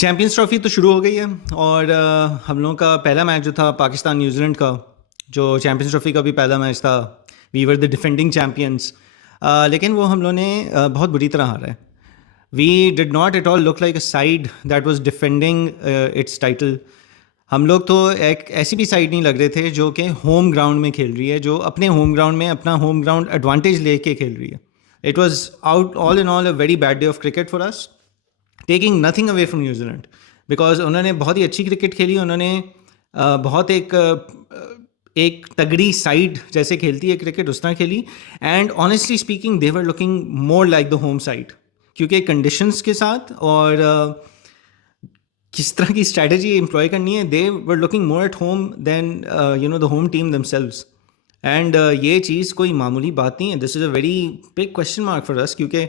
Champions trophy तो शुरू हो गई है और हम लोगों का पहला मैच जो था पाकिस्तान न्यूजीलैंड का, जो चैम्पियंस ट्रॉफी का भी पहला मैच था। We were the defending champions, लेकिन वो हम लोगों ने बहुत बुरी तरह हारा है। We did not at all look like a side that was defending its title. हम लोग तो एक ऐसी भी साइड नहीं लग रहे थे जो कि होम ग्राउंड में खेल रही है, जो अपने होम ग्राउंड में अपना होम ग्राउंड एडवांटेज लेके खेल रही है। It was out all in all a very bad day of cricket for us, taking nothing away from New Zealand, because उन्होंने बहुत ही अच्छी क्रिकेट खेली। उन्होंने बहुत एक तगड़ी साइड जैसे खेलती है क्रिकेट उस तरह खेली। And honestly speaking they were looking more like the home side, क्योंकि कंडीशंस के साथ और किस तरह की स्ट्रैटेजी एम्प्लॉय करनी है, they were looking more at home than the home team themselves. And ये चीज़ कोई मामूली बात नहीं है। This is a very big question mark for us, क्योंकि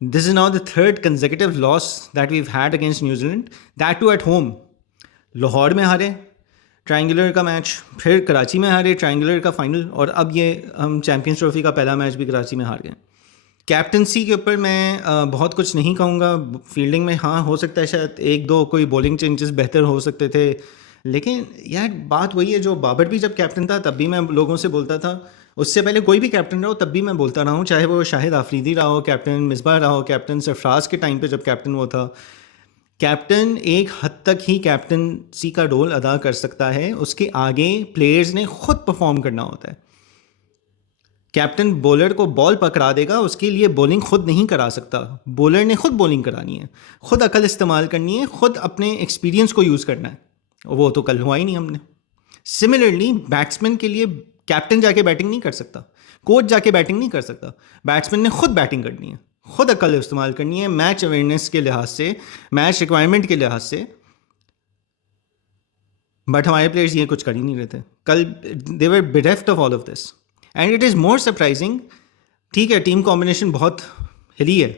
this is now the third consecutive loss that we've had against New Zealand, that too at home. Lahore में हारे ट्रायंगुलर का मैच, फिर कराची में हारे ट्रायंगुलर का फाइनल, और अब ये हम चैम्पियंस ट्रॉफी का पहला मैच भी कराची में हार गए। कैप्टनसी के ऊपर मैं बहुत कुछ नहीं कहूँगा। फील्डिंग में हाँ हो सकता है शायद एक दो कोई बॉलिंग चेंजेस बेहतर हो सकते थे, लेकिन यार बात वही है जो बाबर भी जब कैप्टन था तब भी मैं लोगों से बोलता था, उससे पहले कोई भी कैप्टन रहा हो तब भी मैं बोलता रहा हूँ, चाहे वो शाहिद आफरीदी रहा हो कैप्टन, मिसबाह रहा हो कैप्टन, सरफराज के टाइम पे जब कैप्टन वो था। कैप्टन एक हद तक ही कैप्टनसी का रोल अदा कर सकता है, उसके आगे प्लेयर्स ने खुद परफॉर्म करना होता है। कैप्टन बॉलर को बॉल पकड़ा देगा, उसके लिए बॉलिंग खुद नहीं करा सकता। बॉलर ने खुद बॉलिंग करानी है, खुद अकल इस्तेमाल करनी है, खुद अपने एक्सपीरियंस को यूज़ करना है। वो तो कल हुआ ही नहीं हमने। सिमिलरली बैट्समैन के लिए कैप्टन जाके बैटिंग नहीं कर सकता, कोच जाके बैटिंग नहीं कर सकता। बैट्समैन ने खुद बैटिंग करनी है, खुद अकल इस्तेमाल करनी है, मैच अवेयरनेस के लिहाज से, मैच रिक्वायरमेंट के लिहाज से। बट हमारे प्लेयर्स ये कुछ कर ही नहीं रहे थे कल। दे वर bereft of all of this and it is more surprising. ठीक है, टीम कॉम्बिनेशन बहुत हिली है,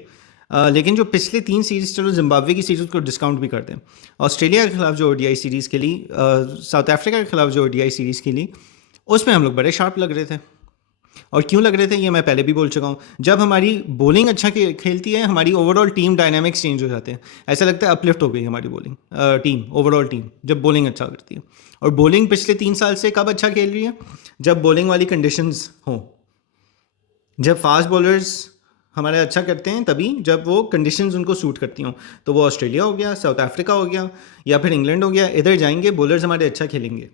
लेकिन जो पिछले 3 सीरीज़, चलो जिम्बाब्वे की सीरीज़ को डिस्काउंट भी करते हैं, ऑस्ट्रेलिया के खिलाफ जो ओडीआई सीरीज़ खेली, साउथ अफ्रीका के खिलाफ जो ओडीआई सीरीज़ खेली, उसमें हम लोग बड़े शार्प लग रहे थे। और क्यों लग रहे थे ये मैं पहले भी बोल चुका हूँ। जब हमारी बॉलिंग अच्छा खेलती है, हमारी ओवरऑल टीम डायनामिक्स चेंज हो जाते हैं। ऐसा लगता है अपलिफ्ट हो गई हमारी बॉलिंग टीम, ओवरऑल टीम, जब बॉलिंग अच्छा करती है। और बॉलिंग पिछले 3 साल से कब अच्छा खेल रही है? जब बॉलिंग वाली कंडीशंस हों, जब फास्ट बॉलर्स हमारे अच्छा करते हैं, तभी जब वो कंडीशंस उनको सूट करती हों। तो वो ऑस्ट्रेलिया हो गया, साउथ अफ्रीका हो गया, या फिर इंग्लैंड हो गया, इधर जाएंगे बॉलर्स हमारे अच्छा खेलेंगे।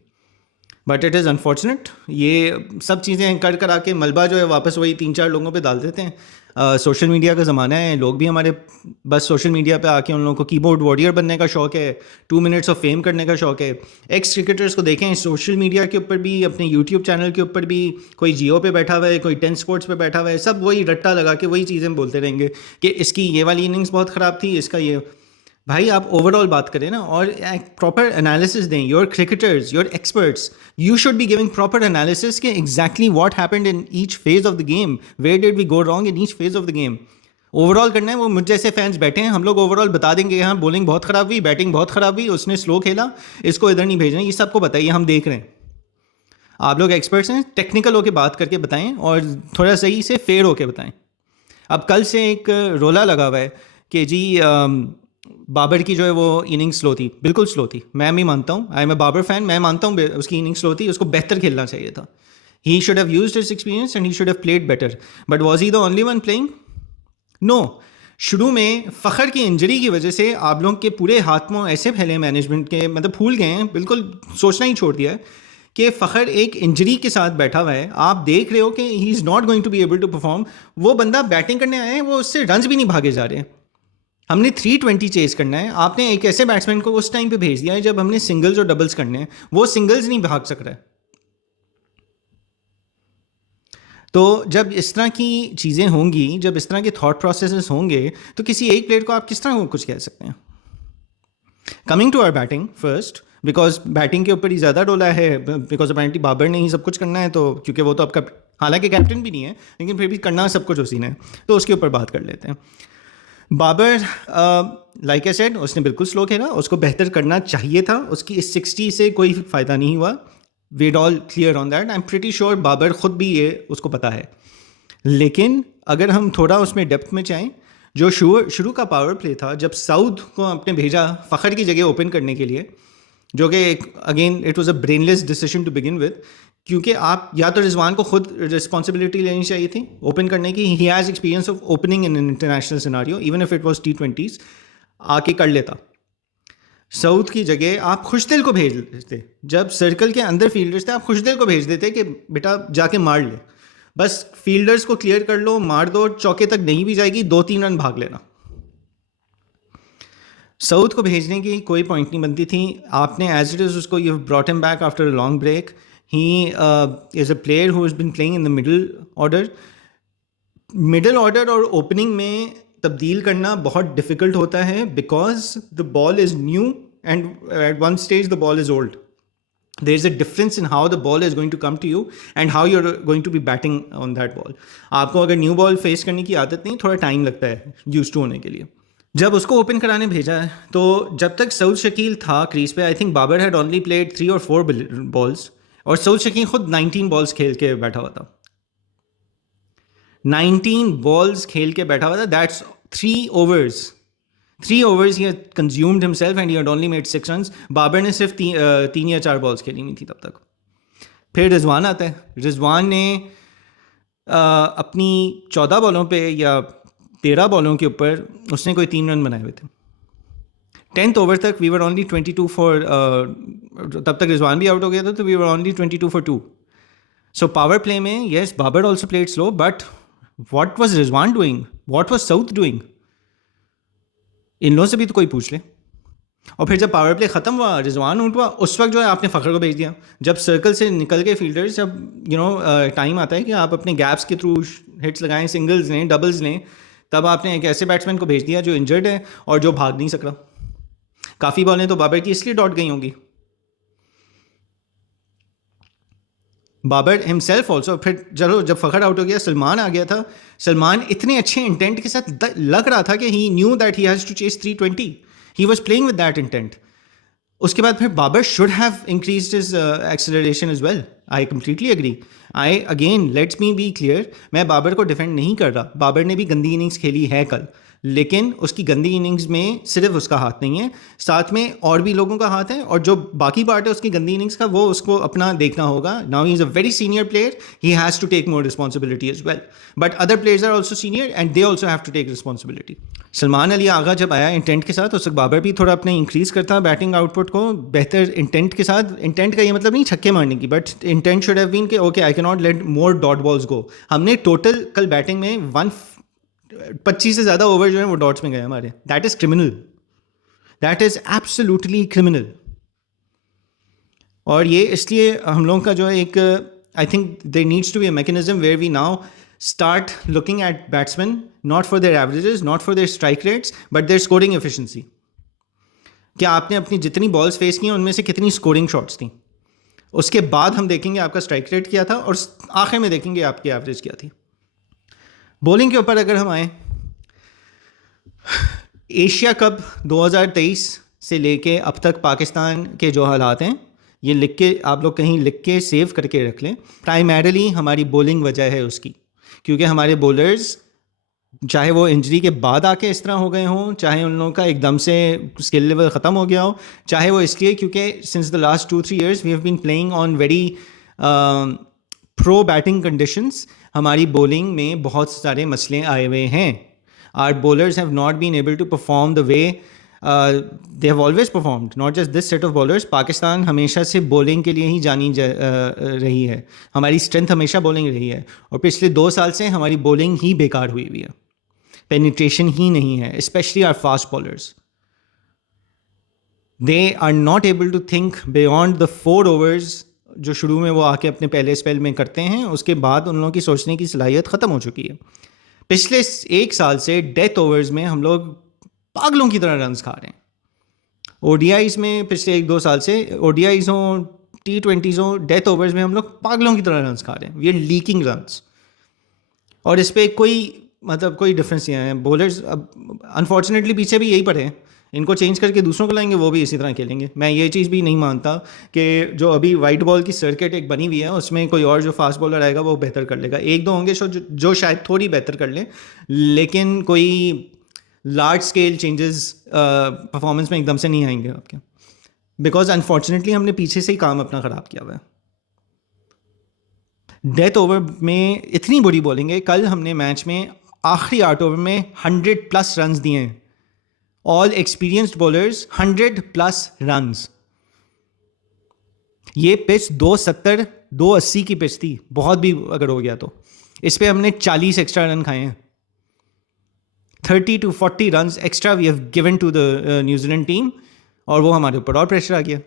बट इट इज़ अनफॉर्चुनेट, ये सब चीज़ें कर कर आके मलबा जो है वापस वही 3-4 लोगों पे डाल देते हैं। सोशल मीडिया का ज़माना है, लोग भी हमारे बस सोशल मीडिया पे आके उन लोगों को कीबोर्ड वॉरियर बनने का शौक़ है, 2 मिनट्स ऑफ फेम करने का शौक़ है। एक्स क्रिकेटर्स को देखें सोशल मीडिया के ऊपर भी, अपने यूट्यूब चैनल के ऊपर भी, कोई जियो पे बैठा हुआ है, कोई 10 स्पोर्ट्स पे बैठा हुआ है, सब वही रट्टा लगा के वही चीज़ें बोलते रहेंगे कि इसकी ये वाली इनिंग्स बहुत ख़राब थी, इसका ये। भाई आप ओवरऑल बात करें ना, और एक प्रॉपर एनालिसिस दें। Your cricketers, your experts, you should be giving proper analysis के exactly what happened in each phase of the game, where did we go wrong in each phase of the game. Overall करना है। वो मुझ जैसे fans बैठे हैं, हम लोग ओवरऑल बता देंगे यहाँ बॉलिंग बहुत ख़राब हुई, बैटिंग बहुत ख़राब हुई, उसने स्लो खेला, इसको इधर नहीं भेजना, ये सबको बताइए, हम देख रहे हैं। आप लोग एक्सपर्ट्स हैं, टेक्निकल होकर बात करके बताएं और थोड़ा सही से फेयर होकर बताएं। अब कल से एक रोला लगा हुआ है कि जी बाबर की जो है वो इनिंग स्लो थी, बिल्कुल स्लो थी। मैं भी मानता हूँ, I am a Babar fan, मैं मानता हूँ उसकी इनिंग स्लो थी, उसको बेहतर खेलना चाहिए था। He should have used his experience and he should have played better. But was he the only one playing? No. शुरू में फ़खर की इंजरी की वजह से आप लोग के पूरे हाथ में ऐसे फैले मैनेजमेंट के, मतलब भूल गए हैं, बिल्कुल सोचना ही छोड़ दिया है कि फ़खर एक इंजरी के साथ बैठा हुआ है। आप देख रहे हो कि he is not going to be able to perform. वो बंदा बैटिंग करने आया है, वो उससे रन्स भी नहीं भागे जा रहे हैं। हमने 320 चेस करना है, आपने एक ऐसे बैट्समैन को उस टाइम पे भेज दिया है जब हमने सिंगल्स और डबल्स करने हैं, वो सिंगल्स नहीं भाग सक रहा है। तो जब इस तरह की चीज़ें होंगी, जब इस तरह के थॉट प्रोसेसेस होंगे, तो किसी एक प्लेयर को आप किस तरह कुछ कह सकते हैं? Coming to our batting first, because batting के ऊपर ही ज़्यादा डोला है, बिकॉज अपेरेंटली बाबर ने ही सब कुछ करना है, तो क्योंकि वो तो आपका हालांकि कैप्टन भी नहीं है, लेकिन फिर भी करना सब कुछ उसी ने, तो उसके ऊपर बात कर लेते हैं। बाबर, लाइक आई सेड, उसने बिल्कुल स्लो खेला, उसको बेहतर करना चाहिए था, उसकी इस 60 से कोई फ़ायदा नहीं हुआ। We'd all clear on that. I am pretty sure Babar ख़ुद भी ये उसको पता है। लेकिन अगर हम थोड़ा उसमें डेप्थ में जाएँ, जो शुरू का पावर प्ले था, जब साउथ को आपने भेजा फ़खर की जगह ओपन करने के लिए, जो कि again it was a brainless decision to begin with, क्योंकि आप या तो रिजवान को खुद रिस्पॉन्सिबिलिटी लेनी चाहिए थी ओपन करने की. He has experience of opening in an international scenario, even if it was T20s, आके कर लेता. साउथ की जगह आप खुशदिल को भेज देते. जब सर्कल के अंदर फील्डर्स थे, आप खुशदिल को भेज देते कि बेटा जाके मार ले, बस फील्डर्स को क्लियर कर लो, मार दो, चौके तक नहीं भी जाएगी, 2-3 रन भाग लेना. साउथ को भेजने की कोई पॉइंट नहीं बनती थी. आपने एज इट इज़ उसको you brought him back after a long break. He is a player who has been playing in the middle order और ओपनिंग में तब्दील करना बहुत डिफ़िकल्ट होता है, because the ball is new and at one stage the ball is old. there is a difference in how the ball is going to come to you and how you're going to be batting on that ball. आपको अगर new ball face करने की आदत नहीं, थोड़ा time लगता है use to होने के लिए. जब उसको ओपन कराने भेजा है, तो जब तक सऊद शकील था क्रीज पे, I think Babar had only played 3 or 4 balls, और सऊद शकील खुद 19 बॉल्स खेल के बैठा हुआ था. 19 बॉल्स खेल के बैठा हुआ था. That's 3 overs. 3 overs he had consumed himself and he had only made 6 runs. Babar ने सिर्फ 3 या 4 बॉल्स खेली हुई थी तब तक. फिर रिजवान आता है. रिजवान ने अपनी 14 बॉलों पे या 13 बॉलों के ऊपर उसने कोई 3 रन बनाए हुए थे. 10th ओवर तक वी वर ओनली 22 फॉर, तब तक रिजवान भी आउट हो गया था, तो we were only 22 for 2. So power play में yes Babar also played slow, but what was Rizwan doing, what was Saud doing, इन लोगों से भी तो कोई पूछ ले. और फिर जब पावर प्ले ख़त्म हुआ, रिजवान आउट हुआ, उस वक्त जो है आपने फ़खर को भेज दिया. जब सर्कल से निकल के फील्डर्स, जब टाइम आता है कि आप अपने गैप्स के थ्रू हिट्स लगाएं, सिंगल्स लें, डबल्स लें, तब आपने एक ऐसे बैट्समैन को भेज दिया जो इंजर्ड है और जो भाग नहीं सक रहा. काफ़ी बॉलें तो बाबर की इसलिए डॉट गई होंगी. Babar himself also. फिर चलो जब फ़खर आउट हो गया, सलमान आ गया था. सलमान इतने अच्छे इंटेंट के साथ लग रहा था कि he knew that he has to chase 320. He was playing with that intent. उसके बाद फिर Babar should have increased his acceleration as well. I completely agree. I again let's me be clear, मैं बाबर को डिफेंड नहीं कर रहा. बाबर ने भी गंदी इनिंग्स खेली है कल, लेकिन उसकी गंदी इनिंग्स में सिर्फ उसका हाथ नहीं है, साथ में और भी लोगों का हाथ है. और जो बाकी पार्ट है उसकी गंदी इनिंग्स का, वो उसको अपना देखना होगा. Now he is a very senior player, he has to take more responsibility as well. But other players are also senior and they also have to take responsibility. Salman Ali Agha जब आया इंटेंट के साथ, उस वक्त बाबर भी थोड़ा अपने इंक्रीज़ करता बैटिंग आउटपुट को बेहतर इंटेंट के साथ. इंटेंट का ये मतलब नहीं छक्के मारने की, but intent should have been कि okay I can not let more dot balls go. हमने टोटल कल बैटिंग में 25 से ज़्यादा ओवर जो है वो डॉट्स में गए हमारे. That is criminal. That is absolutely criminal. और ये इसलिए हम लोगों का जो है एक, I think there needs to be a mechanism where we now start looking at batsmen not for their averages, not for their strike rates, but their scoring efficiency. क्या आपने अपनी जितनी बॉल्स फेस की उनमें से कितनी स्कोरिंग शॉट्स थी, उसके बाद हम देखेंगे आपका स्ट्राइक रेट क्या था, और आखिर में देखेंगे आपकी एवरेज क्या थी. बॉलिंग के ऊपर अगर हम आए, एशिया कप 2023 से लेके अब तक पाकिस्तान के जो हालात हैं, ये लिख के आप लोग कहीं लिख के सेव करके रख लें. प्राइमरीली हमारी बॉलिंग वजह है उसकी, क्योंकि हमारे बॉलर्स चाहे वो इंजरी के बाद आके इस तरह हो गए हों, चाहे उन लोगों का एकदम से स्किल लेवल ख़त्म हो गया हो, चाहे वो इसलिए क्योंकि since the last 2-3 years we have been playing on very pro batting conditions. हमारी बॉलिंग में बहुत सारे मसले आए हुए हैं. Our bowlers have not been able to perform the way they have always performed. Not just this set of bowlers. Pakistan हमेशा से बॉलिंग के लिए ही जानी रही है. हमारी स्ट्रेंथ हमेशा बॉलिंग रही है, और पिछले 2 साल से हमारी बॉलिंग ही बेकार हुई हुई है. पेनिट्रेशन ही नहीं है, especially our fast bowlers. They are not able to think beyond the 4 overs जो शुरू में वो आके अपने पहले स्पेल में करते हैं. उसके बाद उन लोगों की सोचने की सलाहियत ख़त्म हो चुकी है. पिछले 1 साल से डेथ ओवर्स में हम लोग पागलों की तरह रन्स खा रहे हैं. ओडीआईज में पिछले 1-2 साल से, ओडीआईज हों, T20s हों, डेथ ओवर्स में हम लोग पागलों की तरह रन्स खा रहे हैं. वी आर लीकिंग रन्स, और इस पर कोई कोई डिफरेंस नहीं है. बॉलर्स अब अनफॉर्चुनेटली पीछे भी यही पड़े हैं. इनको चेंज करके दूसरों को लाएंगे, वो भी इसी तरह खेलेंगे. मैं ये चीज़ भी नहीं मानता कि जो अभी वाइट बॉल की सर्किट एक बनी हुई है, उसमें कोई और जो फास्ट बॉलर आएगा वो बेहतर कर लेगा. 1-2 होंगे जो शायद थोड़ी बेहतर कर लें, लेकिन कोई लार्ज स्केल चेंजेस परफॉर्मेंस में एकदम से नहीं आएंगे आपके, बिकॉज अनफॉर्चुनेटली हमने पीछे से ही काम अपना ख़राब किया हुआ है। डेथ ओवर में इतनी बुरी बॉलिंग है, कल हमने मैच में आखिरी 8 ओवर में 100+ रन्स दिए हैं, ऑल एक्सपीरियंस्ड बॉलर्स 100+ रन्स। ये पिच 270 280 की पिच थी, बहुत भी अगर हो गया तो इस पे हमने 40 एक्स्ट्रा रन खाए हैं। 30 to 40 runs extra we have given to the New Zealand team, और वो हमारे ऊपर और प्रेशर आ गया।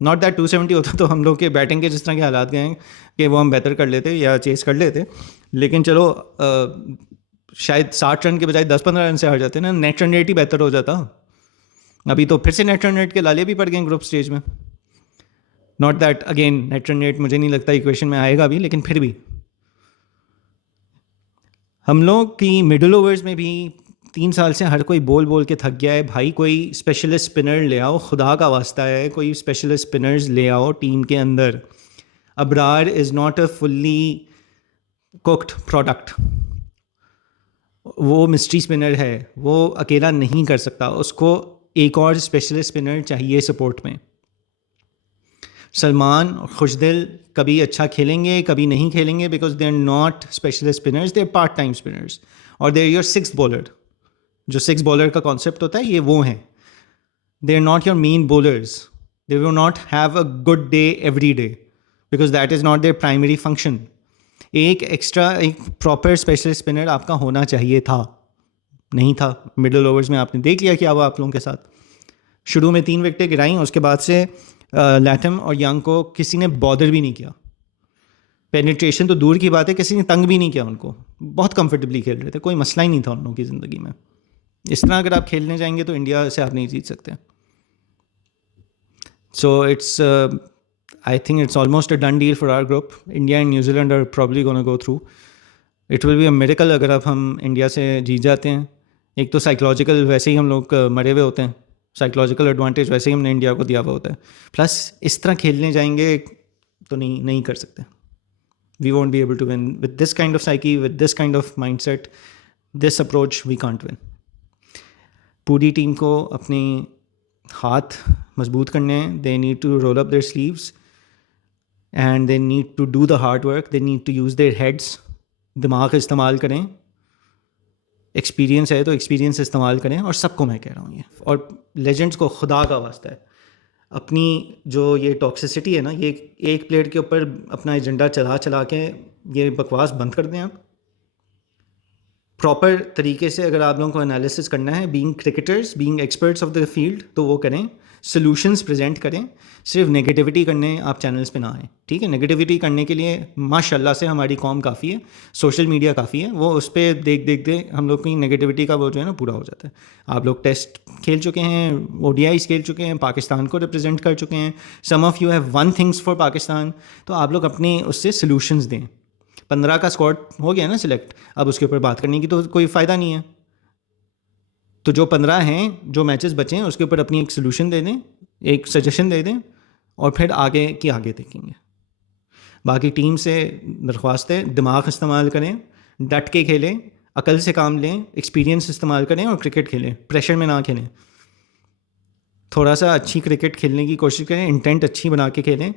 नॉट दैट 270 होता तो हम लोग के बैटिंग के जिस तरह के हालात गए हैं कि वो हम बेहतर कर लेते या चेस कर लेते, लेकिन चलो शायद 60 रन के बजाय 10-15 रन से हार जाते ना, नेट रन रेट ही बेहतर हो जाता। अभी तो फिर से नेट रन रेट के लाले भी पड़ गए ग्रुप स्टेज में। Not that again net run rate मुझे नहीं लगता इक्वेशन में आएगा भी, लेकिन फिर भी हम लोग की मिडिल ओवर्स में भी 3 साल से हर कोई बोल बोल के थक गया है, भाई कोई स्पेशलिस्ट स्पिनर ले आओ, खुदा का वास्ता है कोई स्पेशलिस्ट स्पिनर्स ले आओ टीम के अंदर। Abrar is not a fully cooked product, वो मिस्ट्री स्पिनर है, वो अकेला नहीं कर सकता, उसको एक और स्पेशलिस्ट स्पिनर चाहिए सपोर्ट में। सलमान और खुशदिल कभी अच्छा खेलेंगे कभी नहीं खेलेंगे, because they are not specialist spinners, they are part time spinners, और they are your 6th bowler. जो 6 बॉलर का कॉन्सेप्ट होता है ये वो हैं, they are not your main bowlers, they will not have a good day every day, because that is not their primary function. एक extra एक प्रॉपर स्पेशलिस्ट स्पिनर आपका होना चाहिए था, नहीं था। मिडल ओवर्स में आपने देख लिया क्या हुआ आप लोगों के साथ। शुरू में 3 विकेटें गिराई, उसके बाद से लैथम और यंग को किसी ने बॉदर भी नहीं किया, पेनिट्रेशन तो दूर की बात है, किसी ने तंग भी नहीं किया उनको, बहुत कंफर्टेबली खेल रहे थे, कोई मसला ही नहीं था उन लोगों की ज़िंदगी में। इस तरह अगर आप खेलने जाएंगे तो इंडिया से आप नहीं जीत सकते। So it's I think it's almost a done deal for our group. India and New Zealand are probably gonna go through. It will be a miracle अगर अब हम इंडिया से जीत जाते हैं। एक तो साइकोलॉजिकल वैसे ही हम लोग मरे हुए होते हैं, साइकोलॉजिकल एडवांटेज वैसे ही हमने इंडिया को दिया हुआ होता है, प्लस इस तरह खेलने जाएंगे तो नहीं कर सकते। We won't be able to win with this kind of psyche, with this kind of mindset, this approach we can't win. पूरी टीम को अपने हाथ मजबूत करने हैं, they need to roll up their sleeves and they need to do the hard work, they need to use their heads, दिमाग इस्तेमाल करें। एक्सपीरियंस है तो एक्सपीरियंस इस्तेमाल करें, और सबको मैं कह रहा हूँ ये, और लेजेंड्स को खुदा का वास्ता है, अपनी जो ये टॉक्सिसिटी है ना, ये एक प्लेयर के ऊपर अपना एजेंडा चला के ये बकवास बंद कर दें आप। प्रॉपर तरीके से अगर आप लोगों को एनालिसिस करना है, being cricketers, being experts of the field, तो वो करें, सॉल्यूशंस प्रेजेंट करें। सिर्फ नेगेटिविटी करने आप चैनल्स पे ना आएँ, ठीक है। नेगेटिविटी करने के लिए माशाल्लाह से हमारी कौम काफ़ी है, सोशल मीडिया काफ़ी है, वो उस पर देख हम लोग की नेगेटिविटी का वो जो है ना पूरा हो जाता है। आप लोग टेस्ट खेल चुके हैं, ODIs खेल चुके हैं, पाकिस्तान को रिप्रेजेंट कर चुके हैं, some of you have won things for Pakistan, तो आप लोग अपने उससे सोल्यूशंस दें। 15 का स्क्वाड हो गया ना सिलेक्ट, अब उसके ऊपर बात करने की तो कोई फ़ायदा नहीं है। तो जो 15 हैं, जो मैचेस बचे हैं, उसके ऊपर अपनी एक सोल्यूशन दे दें, एक सजेशन दे दें, और फिर आगे देखेंगे। बाकी टीम से दरख्वास्त है, दिमाग इस्तेमाल करें, डट के खेलें, अकल से काम लें, एक्सपीरियंस इस्तेमाल करें, और क्रिकेट खेलें, प्रेशर में ना खेलें। थोड़ा सा अच्छी क्रिकेट खेलने की कोशिश करें, इंटेंट अच्छी बना के खेलें,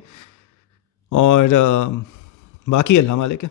और बाकी अल्लाह मालिक है।